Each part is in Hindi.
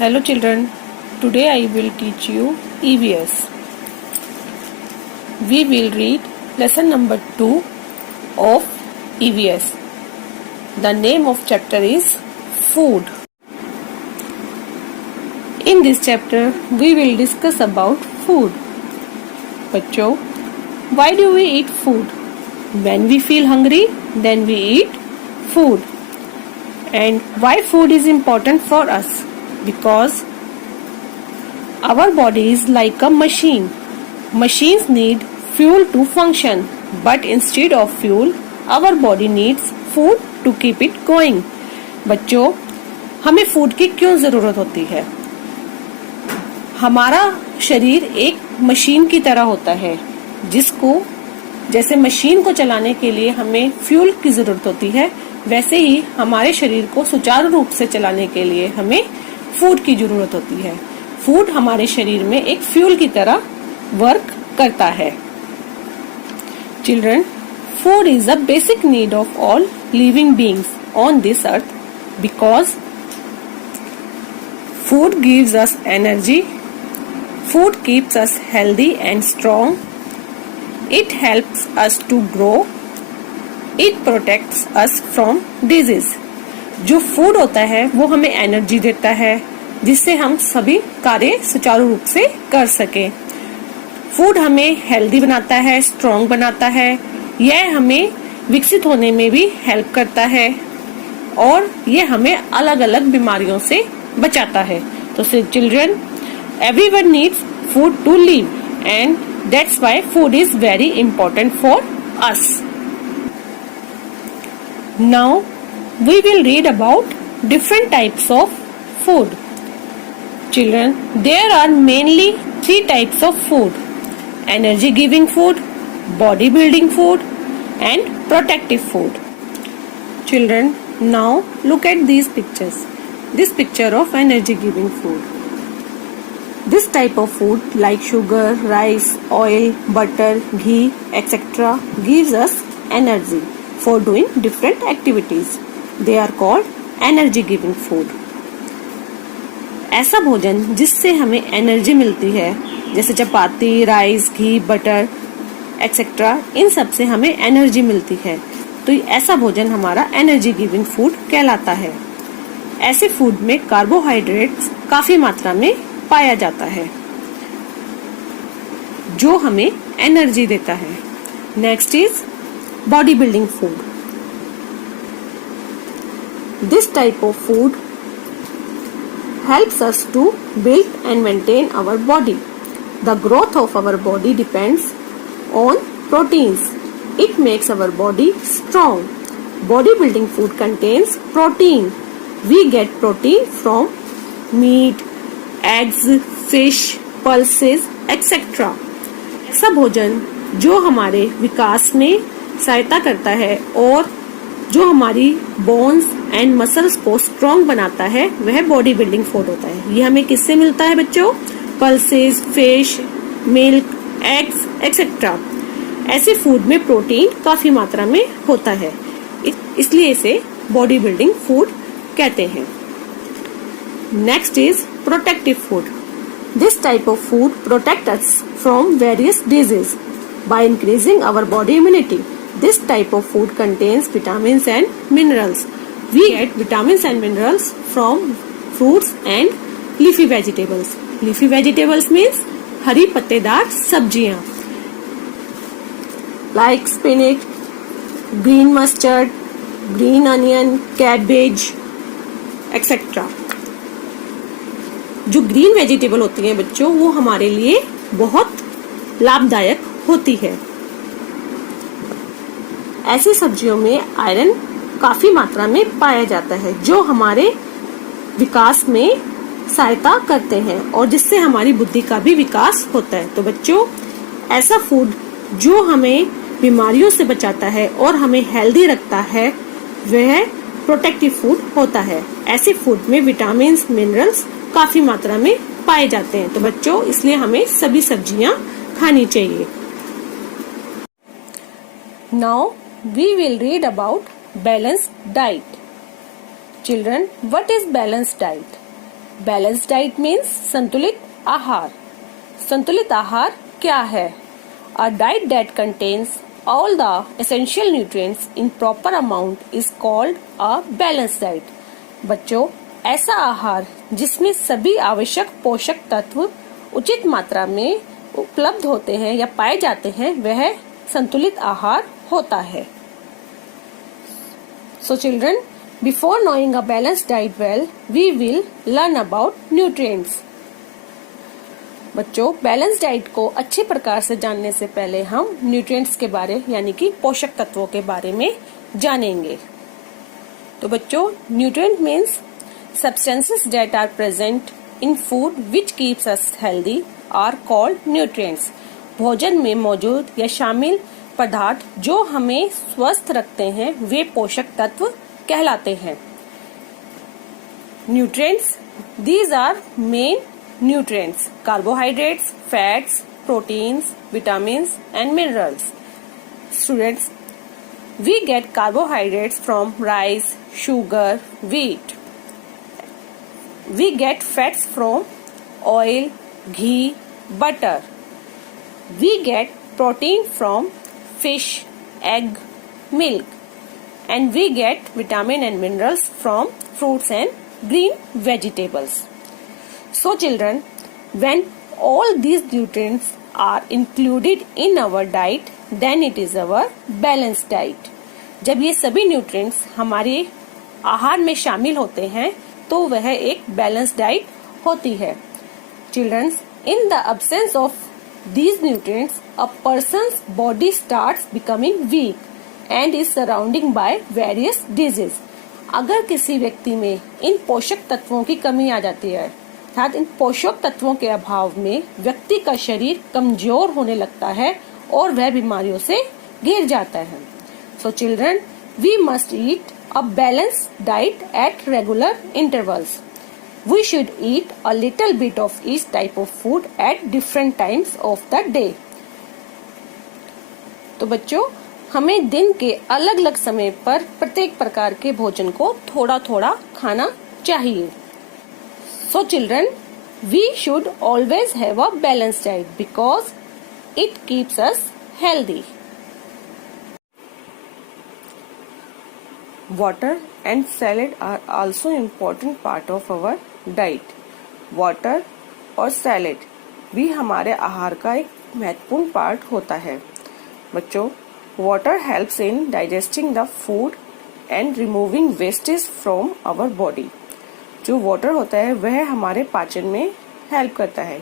Hello children, today I will teach you EVS. We will read lesson number 2 of EVS. The name of chapter is Food. In this chapter, we will discuss about food. बच्चों, why do we eat food? When we feel hungry, then we eat food. And why food is important for us? Because our body is like a machine. Machines need fuel to function, but instead of fuel, our body needs food to keep it going. बच्चों, हमें फूड की क्यों जरूरत होती है? हमारा शरीर एक मशीन की तरह होता है, जिसको जैसे मशीन को चलाने के लिए हमें फ्यूल की जरूरत होती है, वैसे ही हमारे शरीर को सुचारू रूप से चलाने के लिए हमें फूड की जरूरत होती है. फूड हमारे शरीर में एक फ्यूल की तरह वर्क करता है. Children, food is a basic need of all living beings on this earth because food gives us energy. Food keeps us healthy and strong. It helps us to grow. It protects us from disease. जो फूड होता है वो हमें एनर्जी देता है, जिससे हम सभी कार्य सुचारू रूप से कर सकें. फूड हमें हेल्दी बनाता है, स्ट्रॉन्ग बनाता है. यह हमें विकसित होने में भी हेल्प करता है और ये हमें अलग अलग बीमारियों से बचाता है. तो children, everyone needs food to live, and that's why food is very important for us. Now we will read about different types of food. Children, there are mainly 3 types of food: energy giving food, body building food, and protective food. Children, now look at these pictures. This picture of energy giving food. This type of food like sugar, rice, oil, butter, ghee, etc. gives us energy for doing different activities. They are called energy giving food. ऐसा भोजन जिससे हमें एनर्जी मिलती है, जैसे चपाती, राइस, घी, बटर etc. इन सब से हमें एनर्जी मिलती है, तो ऐसा भोजन हमारा एनर्जी गिविंग फूड कहलाता है. ऐसे फूड में कार्बोहाइड्रेट्स काफी मात्रा में पाया जाता है, जो हमें एनर्जी देता है. Next is body building food. This type of food helps us to build and maintain our body. The growth of our body depends on proteins. It makes our body strong. Bodybuilding food contains protein. We get protein from meat, eggs, fish, pulses, etc. ऐसा भोजन जो हमारे विकास में सहायता करता है और जो हमारी बोन्स एंड मसल्स को स्ट्रॉन्ग बनाता है, वह बॉडी बिल्डिंग फूड होता है. ये हमें किससे मिलता है बच्चों? Pulses, fish, milk, eggs etc. ऐसे फूड में प्रोटीन काफी मात्रा में होता है, इसलिए इसे बॉडी बिल्डिंग फूड कहते हैं. Next is protective food. This type of food protects us from various diseases by increasing our body immunity. This type of food contains vitamins and minerals. We get vitamins and minerals from fruits and leafy vegetables. Leafy vegetables means हरी पत्तेदार सब्जियां like spinach, green mustard, green onion, cabbage etc. जो ग्रीन वेजिटेबल होती हैं बच्चों, वो हमारे लिए बहुत लाभदायक होती है. ऐसी सब्जियों में आयरन काफी मात्रा में पाया जाता है, जो हमारे विकास में सहायता करते हैं और जिससे हमारी बुद्धि का भी विकास होता है. तो बच्चों, ऐसा फूड जो हमें बीमारियों से बचाता है और हमें हेल्दी रखता है, वह प्रोटेक्टिव फूड होता है. ऐसे फूड में विटामिन, मिनरल्स काफी मात्रा में पाए जाते हैं. तो बच्चों, इसलिए हमें सभी सब्जियां खानी चाहिए. Now we will read about balanced diet. Children, what is balanced diet? Balance diet means संतुलित आहार। संतुलित आहार क्या है? A diet that contains all the essential nutrients in proper amount is called a balanced diet। बच्चों, ऐसा आहार जिसमें सभी आवश्यक पोषक तत्व उचित मात्रा में उपलब्ध होते हैं या पाए जाते हैं, वह संतुलित आहार होता है। So children, before knowing a balanced diet well, we will learn about nutrients। बच्चों, बैलेंस डाइट को अच्छे प्रकार से जानने से पहले हम न्यूट्रिएंट्स के बारे यानी कि पोषक तत्वों के बारे में जानेंगे। तो बच्चों, nutrient means substances that are present in food which keeps us healthy are called nutrients. भोजन में मौजूद या शामिल पदार्थ जो हमें स्वस्थ रखते हैं, वे पोषक तत्व कहलाते हैं। Nutrients, these are main nutrients: carbohydrates, fats, proteins, vitamins and minerals। Students, we get carbohydrates from rice, sugar, wheat। We get fats from oil, ghee, butter। We get protein from fish, egg, milk। And we get vitamin and minerals from fruits and green vegetables। So children, when all these nutrients are included in our diet, then it is our balanced diet। जब ये सभी nutrients हमारे आहार में शामिल होते हैं, तो वह एक balanced diet होती है। Children, in the absence of these nutrients, a person's body starts becoming weak and is surrounded by various diseases। अगर किसी व्यक्ति में इन पोषक तत्वों की कमी आ जाती है, अर्थात इन पोषक तत्वों के अभाव में व्यक्ति का शरीर कमजोर होने लगता है और वह बीमारियों से घिर जाता है। So children, we must eat a balanced diet at regular intervals. We should eat a little bit of each type of food at different times of the day. तो बच्चों, हमें दिन के अलग अलग समय पर प्रत्येक प्रकार के भोजन को थोड़ा थोड़ा खाना चाहिए। So children, we should always have a balanced diet because it keeps us healthy। Water and salad are also important part of our diet। Water और salad भी हमारे आहार का एक महत्वपूर्ण पार्ट होता है। बच्चों, water helps in digesting the food and removing wastage from our body। जो वाटर होता है वह हमारे पाचन में हेल्प करता है।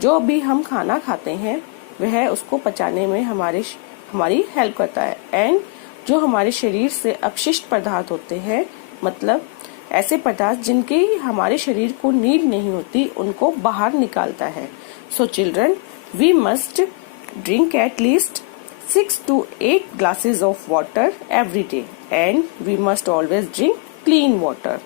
जो भी हम खाना खाते हैं वह उसको पचाने में हमारी हेल्प करता है। एंड जो हमारे शरीर से अपशिष्ट पदार्थ होते हैं, मतलब ऐसे पदार्थ जिनकी हमारे शरीर को नीड नहीं होती, उनको बाहर निकालता है। So children, we must drink at least 6 to 8 glasses of water every day and we must always drink clean water।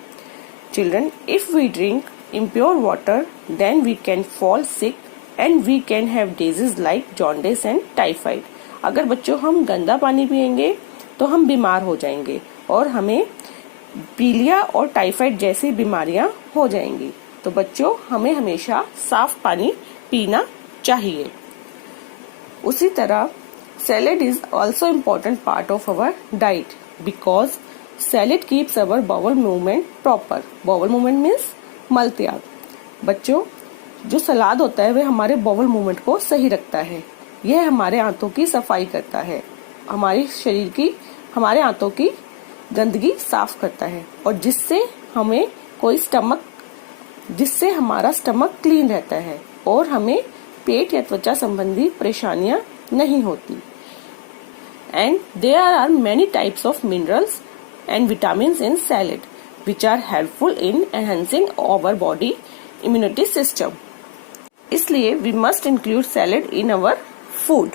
Children, if we drink impure water, then we can fall sick and we can have diseases like jaundice and typhoid। अगर बच्चों हम गंदा पानी पिएंगे तो हम बीमार हो जाएंगे और हमें पीलिया और टाइफाइड जैसी बीमारियां हो जाएंगी। तो बच्चों, हमें हमेशा साफ पानी पीना चाहिए। उसी तरह salad is also important part of our diet because salad keeps our bowel movement proper. Bowel movement means मल त्याग। बच्चों, जो सलाद होता है वह हमारे बाउल मूवमेंट को सही रखता है। यह हमारे आंतों की सफाई करता है, हमारे आंतों की गंदगी साफ करता है और जिससे हमारा स्टमक क्लीन रहता है और हमें पेट या त्वचा संबंधी परेशानियां नहीं होती। And there are many types of minerals and vitamins in salad which are helpful in enhancing our body immunity system। इसलिए we must include salad in our food।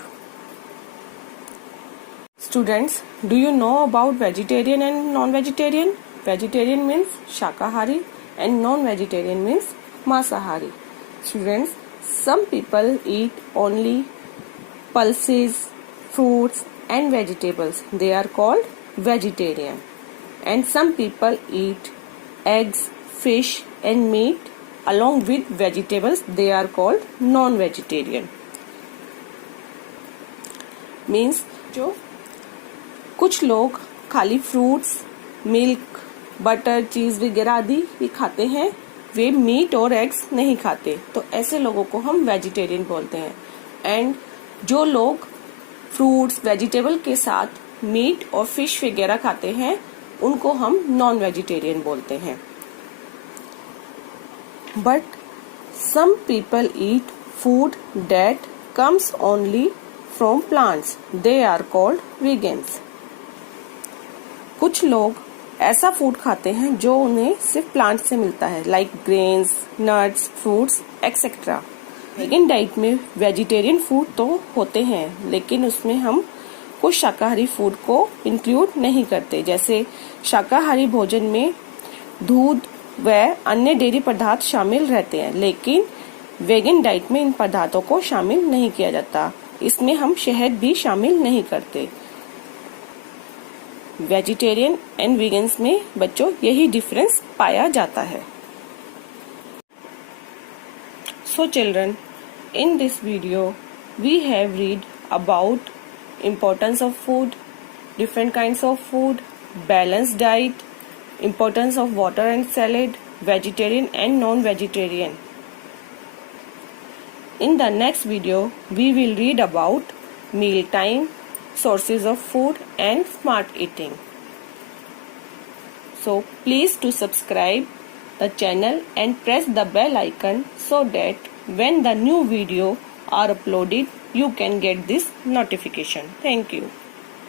Students, do you know about vegetarian and non-vegetarian? Vegetarian means shakahari and non-vegetarian means masahari। Students, some people eat only pulses, fruits and vegetables, they are called vegetarian। And some people eat eggs, fish and meat along with vegetables, they are called non-vegetarian. Means जो कुछ लोग खाली फ्रूट्स, मिल्क, बटर, चीज वगैरह आदि भी खाते हैं, वे मीट और एग्स नहीं खाते, तो ऐसे लोगों को हम वेजिटेरियन बोलते हैं. एंड जो लोग फ्रूट्स, वेजिटेबल के साथ मीट और फिश वगैरह खाते हैं, उनको हम नॉन वेजिटेरियन बोलते हैं. But some people eat food that comes only from plants, they are called vegans. कुछ लोग ऐसा फूड खाते हैं जो उन्हें सिर्फ प्लांट से मिलता है, like grains, nuts, fruits etcetera. Vegan diet में वेजिटेरियन फूड तो होते हैं, लेकिन उसमें हम कुछ शाकाहारी फूड को इंक्लूड नहीं करते. जैसे शाकाहारी भोजन में दूध व अन्य डेयरी पदार्थ शामिल रहते हैं, लेकिन वेगन डाइट में इन पदार्थों को शामिल नहीं किया जाता. इसमें हम शहद भी शामिल नहीं करते. वेजिटेरियन एंड वीगन्स में बच्चों यही डिफरेंस पाया जाता है. So children, in this video we have read about importance of food, different kinds of food, balanced diet, importance of water and salad, vegetarian and non-vegetarian. In the next video we will read about meal time, sources of food and smart eating. So please to subscribe the channel and press the bell icon so that when the new video are uploaded you can get this notification. Thank you.